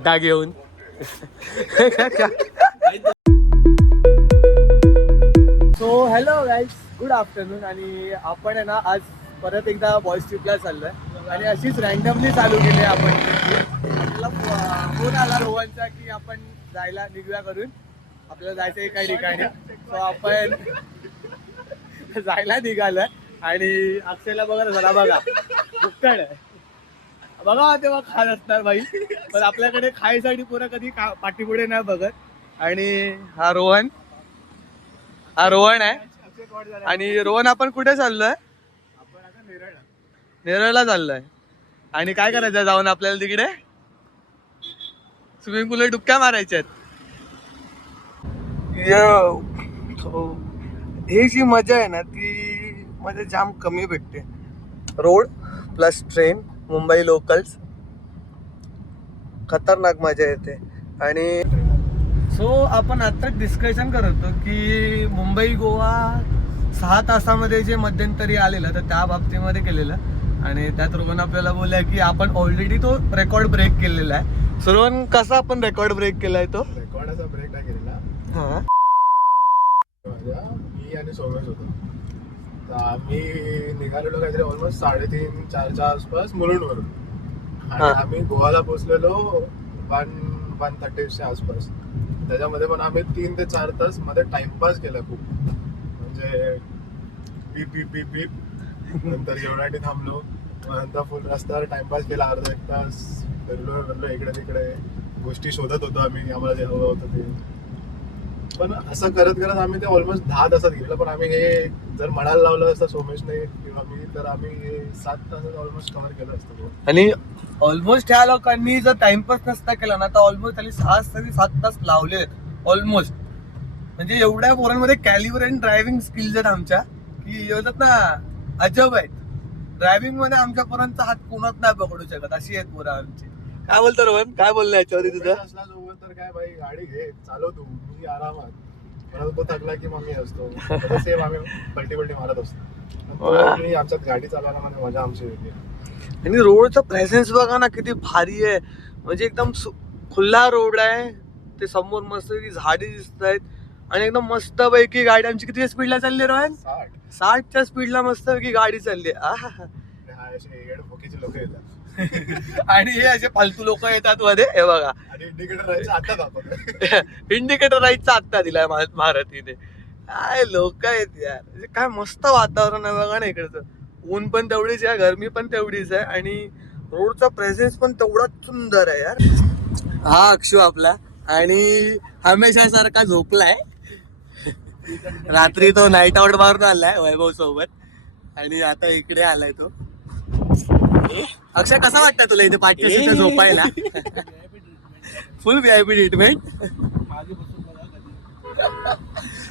चड्डा घेऊन so hello guys, good afternoon. आणि आपण आहे ना आज परत एकदा बॉईज ट्रिपला चाललोय आणि अशीच रँडमली चालू केली आपण. आपल्याला फोन आला रोहनचा की आपण जायला निघूया करून, आपल्याला जायचं एका ठिकाणी. सो आपण जायला निघालोय आणि अक्षयला बघा झाला बघा बुक्कड बघा तेव्हा खात असणार भाई, पण आपल्याकडे खायसाठी पुरा कधी पाठीपुढे नाही बघत. आणि हा रोहन आहे. आणि रोहन आपण कुठे चाललोय? आपण आता नेरळला चाललोय. आणि काय करायचं जाऊन आपल्याला तिकडे? स्विमिंग पूल डुबक्या मारायच्यात. ही जी मजा आहे ना ती मजा जाम कमी भेटते. Road plus train, Mumbai locals, खतरनाक मजा येते. आणि सो आपण आता डिस्कशन करत होतो की मुंबई गोवा 6 तासामध्ये जे मध्यंतरी आलेलं तर त्या बाबतीमध्ये केलेलं. आणि त्यात रोहन आपल्याला बोलला की आपण ऑलरेडी तो रेकॉर्ड ब्रेक केलेला आहे. सो रोहन कसा आपण रेकॉर्ड ब्रेक केलाय? तो रेकॉर्डाचा ब्रेक नाही केलेला. हा, मी आणि सोमेश होतो. तर आम्ही निघालेलो काहीतरी ऑलमोस्ट 3:30-4च्या आसपास मुलुंडवरून. आणि आम्ही गोवाला पोहोचलेलो 1:30च्या आसपास. त्याच्यामध्ये पण आम्ही 3 ते 4 तास मध्ये टाइमपास केला खूप. म्हणजे बीप बीप बीप बीप नंतर जेवणासाठी थांबलो, नंतर फुल रस्त्यावर टाइमपास केला. अर्धा 1 तास फिरलो इकडे तिकडे, गोष्टी शोधत होतो आम्ही, आम्हाला जे हवं होतं ते. पण असं करत करत आम्ही ते ऑलमोस्ट 10 तासात गेलो. पण आम्ही हे जर म्हणायला लावलं असतं सोमेशने किंवा मी, तर आम्ही 7 तासात ऑलमोस्ट कव्हर केलं असतं. आणि ऑलमोस्ट ह्या लोकांनी जर टाइमपास नसता केला ना तर ऑलमोस्ट त्यांनी 7 तास लावले ऑलमोस्ट. म्हणजे एवढ्या पोरांमध्ये कॅलिबर अँड ड्रायव्हिंग स्किल्स आहेत आमच्या की येतात ना, अजब आहेत. ड्रायव्हिंग मध्ये आमच्या पोरांचा हात कोणाच नाही पकडू शकत, अशी आहेत पोरं आमची. काय बोलतो रोहन? काय बोलले याच्यावरती तुझं? असला सोबत तर काय भाई, गाडी घे चालव तू, मी आरामात. परत तो थकला की मग मी असतो. सेम आम्ही पलटी मारत असतो. आमच्यात गाडी चालवायला म्हणजे मजा आमची वेगळी. आणि रोडचा प्रेझेन्स बघा ना किती भारी आहे. म्हणजे एकदम खुला रोड आहे. ते समोर मस्त झाडी दिसत आहेत आणि एकदम मस्त पैकी गाडी आमची किती स्पीडला चालली रोहन? 60च्या स्पीडला मस्त पैकी गाडी चालली. लोक येतात आणि हे असे फालतू लोक येतात मध्ये. हे बघा इंडिकेटर राईटचा आत्ता दिलाय महारथीने. काय लोक आहेत यार, काय मस्त वातावरण आहे बघा ना इकडचं. ऊन पण तेवढीच आहे, गरमी पण तेवढीच आहे आणि रोडचा प्रेझेन्स पण तेवढाच सुंदर आहे यार. हा अक्षू आपला, आणि हमेशा सारखा झोपलाय. रात्री तो नाईट आउट मारून आलाय वैभव सोबत आणि आता इकडे आलाय तो. अक्षय कसा वाटतं तुला इथे पाठीशी झोपायला? Full VIP treatment.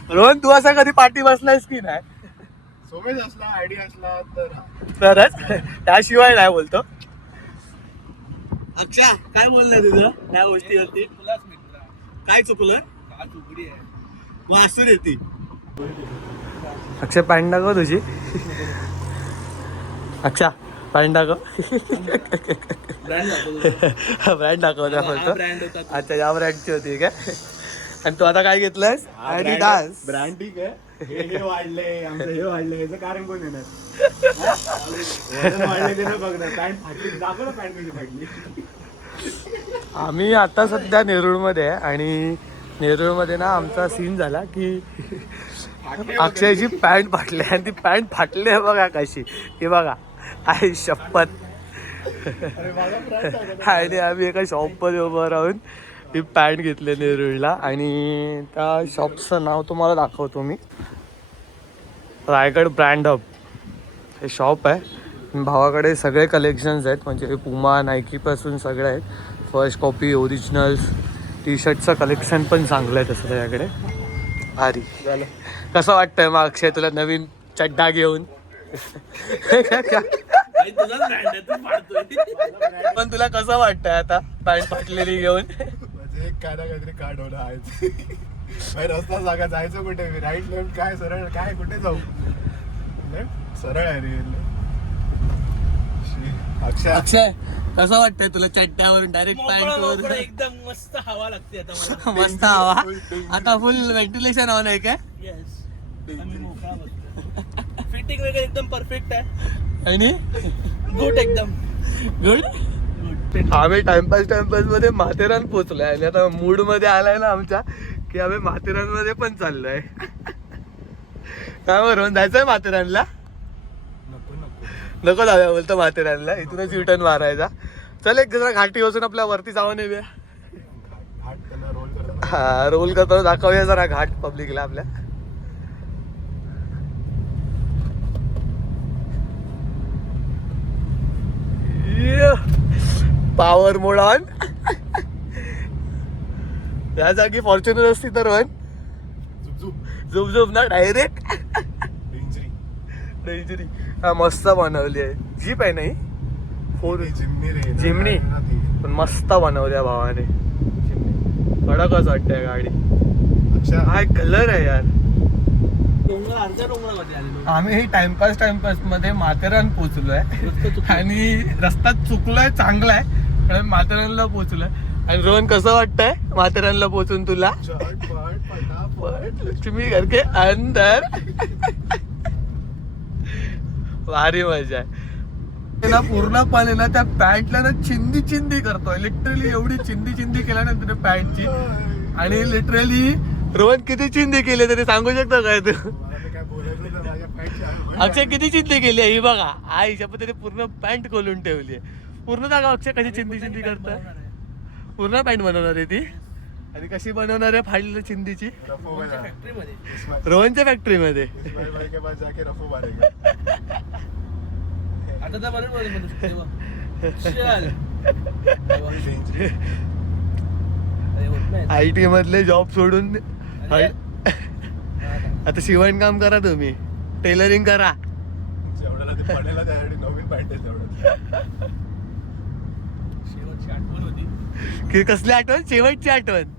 रोहन तू असा कधी पाठी बसलायस की नाही? सोमेश असला, आयडिया असला तरच, त्याशिवाय नाही बोलतो. अक्षा काय बोललाय तुझं त्या गोष्टीवरती? काय चुकलं? वासू देती. अक्षय पॅन्ट दाखव तुझी. अक्षा पॅन्ट दाखव. ब्रँड दाखवता फक्त. अच्छा या ब्रँडची होती काय? आणि तू आता काय घेतलंयस? ॲडिडास ब्रँड. ठीक आहे, हे वाढले आमचं, हे वाढले याचं कारण कोण येणार? वाढले ते बघणार. पॅन्ट फाटली, दाखव ना पॅन्ट कशी फाटली. आम्ही आता सध्या नेरूळमध्ये आहे आणि नेरूळमध्ये ना आमचा सीन झाला की अक्षयची पॅन्ट फाटली आणि ती पॅन्ट फाटली आहे बघा कशी. हे बघा, आई शपथ. आणि आम्ही एका शॉपमध्ये उभं राहून ही पॅन्ट घेतली नेरूळला. आणि त्या शॉपचं नाव तुम्हाला दाखवतो मी. रायगड ब्रँड हब हे शॉप आहे. भावाकडे सगळे कलेक्शन्स आहेत, म्हणजे पुमा नायकीपासून सगळे आहेत. फर्स्ट कॉपी, ओरिजिनल्स, टी शर्टचं कलेक्शन पण चांगलं आहे तसं त्याच्याकडे. भारी झालं. कसं वाटतंय मग अक्षय तुला नवीन चड्डा घेऊन? पण तुला कसं वाटतंय आता पॅन्ट फाटलेली घेऊन? म्हणजे काय ना काहीतरी काढ होणं आहे. रस्ता जागा जायचं कुठे? राईट लेफ्ट काय सरळ काय कुठे जाऊ? सरळ आहे रे. अक्षय अक्षय कसं वाटतंय तुला चड्ड्यावरून डायरेक्ट मोकळं पॅन्ट मोकळं वर एकदम मस्त हवा लागते आता मला. मस्त हवा आता फुल व्हेंटिलेशन ऑन आहे काय येस आम्ही मोकळा बसतो. फिटिंग वगैरे एकदम परफेक्ट आहे. आणि गुड एकदम गुड गुड. आम्ही टाइमपास मध्ये माथेरान पोहोचलोय आणि आता मूड मध्ये आलाय ना आमच्या की आम्ही माथेरान मध्ये पण चाललोय. काय बरोबर जायचंय माथेरानला नको जाऊया बोलतो माथेरानला इथूनच युटर्न मारायचा. चल एक जरा घाटी बसून आपल्या वरती जाऊन येऊया. घाट त्यांना रोल करताना हा रोल करताना दाखवूया जरा घाट पब्लिकला आपल्या. Power mode on. त्या जागी फॉर्च्युनर असती तर वन झुप झुप ना डायरेक्ट डेंजरी डेंजरी. हा मस्त बनवली आहे. जीप आहे नाही फोर जिमनी रे जिमनी पण मस्त बनवल्या भावाने. कडकच वाटतंय गाडी. अक्षय काय कलर आहे यार. डोंगर अर्ध्या डोंगरामध्ये आलेलो. आम्ही टाइमपास मध्ये माथेरान पोहोचलोय आणि रस्ता चुकलोय चांगला आहे पण आम्ही माथेरानला पोहोचलोय. आणि रोहन कसं वाटतंय माथेरानला पोहोचून तुला. झटपट फटाफट लक्ष्मी घर के अंदर भारी मजा आहे ना. पूर्णपणे ना त्या पॅन्टला ना चिंदी चिंदी करतोय लिटरली. एवढी चिंदी चिंदी केल्या ना तिने पॅन्टची. आणि लिटरली रोहन किती चिंदी केली तरी सांगू शकतो काय तू. मला ते काय बोलायचं होतं माझ्या पॅन्टच्या अक्षय किती चिंदी केली आहे ही बघा. आईच्या पद्धतीने पूर्ण पॅन्ट खोलून ठेवली आहे. पूर्ण जागा अक्षय कशी चिंदी चिंदी करतोय. पूर्ण पॅन्ट बनवणार आहे ती. आणि कशी बनवणार आहे फाडलेल्या चिंदीची रफो बजा फॅक्टरीमध्ये रोहनच्या फॅक्टरीमध्ये. इसमाइल भाई के पास जाके रफो मारेगा. आता तर बरोबर चल डेंजरी अरे होत नाही. IT मधले जॉब सोडून अरे. आता शिवणकाम करा तुम्ही. टेलरिंग करा. जेवढ्याला ते पडेला त्यासाठी नवीन पॅन्ट आहे तेवढं. शेवटची आठवण होती. की कसली आठवण. शेवटची आठवण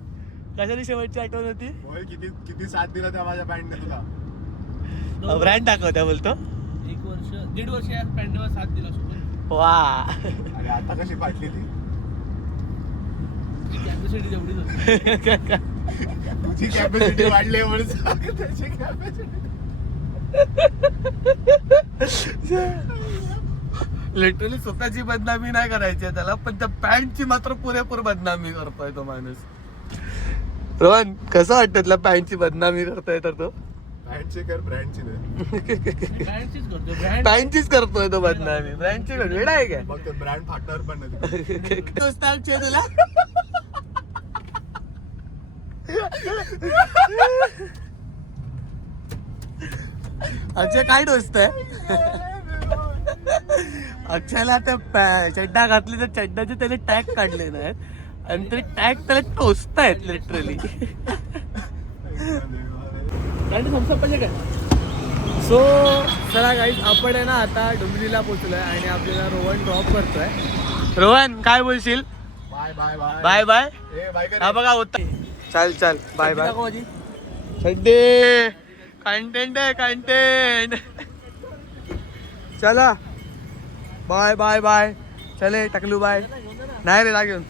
कशाची शेवटची आठवण होती. होय किती किती साथ दिला त्या माझ्या पॅन्टने तुला. ब्रँड दाखवत्या बोलतो. 1 वर्ष 1.5 वर्ष या पॅन्टवर साथ दिला सोबत. वा आणि आता कशी फाटली ती. कॅपॅसिटी तेवढीच होती. तुझी कॅपॅसिटी वाढली म्हणून सांग त्याची कॅपॅसिटी. लिटरली स्वतःची बदनामी नाही करायची आहे त्याला पण त्या पॅन्टची मात्र पुरेपूर बदनामी करतोय तो माणूस. रोहन कसं वाटतं तुला पॅन्टची बदनामी करतोय तर तो. पॅन्टची कर ब्रँडची नाही. ब्रँडचीच करतो. ब्रँड पॅन्टचीच करतोय तो बदनामी. ब्रँडची वेळ आहे काय. मग ते ब्रँड फाटणार पण नाही. दोस्त आहे तुला. अक्षय काय दोस्त आहे. अक्षयला त्या चड्डा घातली तर चड्डाचे त्याने टॅग काढले नाहीत आणि ते टॅग त्याला टोचतायत लिटरली. ब्रँड थम्सअप पाहिजे काय. सो चला गाईज आपण आहे ना आता डुंगरीला पोहोचलोय आणि आपल्याला रोहन ड्रॉप करतोय. रोहन काय बोलशील. Bye bye bye bye bye. ए बाय कर. हा बघा होता. चल चल बाय बाय. चड्डे कंटेंट आहे कंटेंट. चला बाय बाय बाय. चले टकलू बाय. नाही रे लागून